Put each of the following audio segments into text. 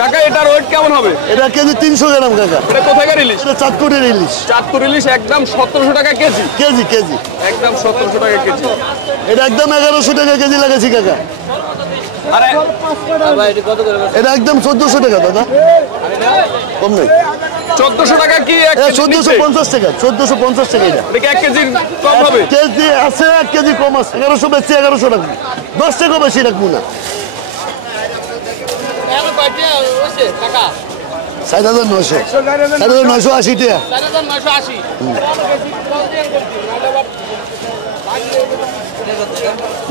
কাকা এটার ওয়েট কেমন হবে? এটা কেজি 300 গ্রাম কাকা। এটা কোথাকার ইলিশ? এটা চাঁদপুরের ইলিশ। চাঁদপুর ইলিশ একদম 1700 টাকা কেজি। কেজি কেজি একদম 1700 টাকা কেজি। এটা একদম 1100 টাকা কেজি লাগাইছি কাকা। আরে এটা একদম 1400 টাকা দাদা, কম নেই। 1400 টাকা কি? 1450 টাকা, 1450 টাকা। এটা এটা 1 কেজি কম হবে? কেজি আছে, 1 কেজি কম আছে। 1100 বেশি, 1100 টাকা, 10 টাকা বেশি রাখবো না। 4980 টাকা।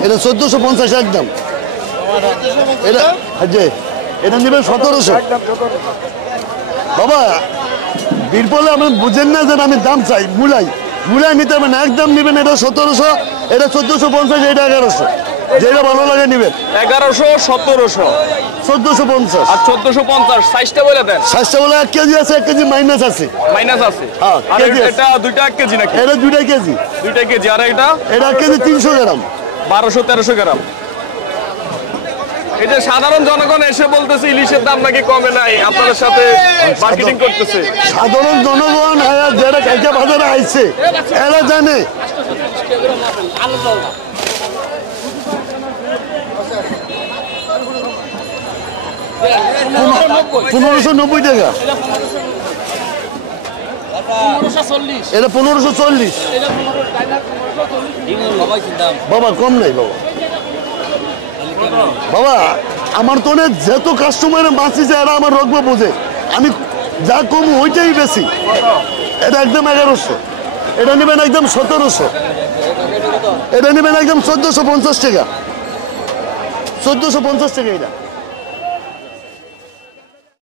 এটা 1450 একদম। এটা নেবেন 1700। বাবা বীরপলে আপনি বুঝেন না যে আমি দাম চাই, মুলাই নিতে হবে না, একদম নেবেন। এটা 1700, এটা 1450, এটা 1100, যেটা ভালো লাগে নেবেন। 1100, 1700, 1450 আর 1450। সাইজটা বলে দেন। সাইজটা বলে 1 কেজি আছে, 1 কেজি মাইনাস আছে। মাইনাস আছে? হ্যাঁ, আর কেজি আছে। এটা দুইটা 1 কেজি নাকি? এটা 2 কেজি। 2 কেজি। আর এটা 1 কেজি 300 গ্রাম, 1200-1300 গ্রাম। এই যে সাধারণ জনগণ এসে বলতেছে ইলিশের দাম নাকি কমে নাই, আপনাদের সাথে মার্কেটিং করতেছে। সাধারণ জনগণ যারা কাঁচা বাজারে আইছে এরা জানে। 1590 টাকা। এটা 1540। বাবা কম নাই বাবা। বাবা আমার তো যেহেতু কাস্টমারে বাঁচিছে, এরা আমার রকম বোঝে, আমি যা কম ওইটাই বেশি। এটা একদম 1100। এটা নেবেন একদম 1700। এটা নেবেন একদম 1450 টাকা। 1450 টাকা এটা।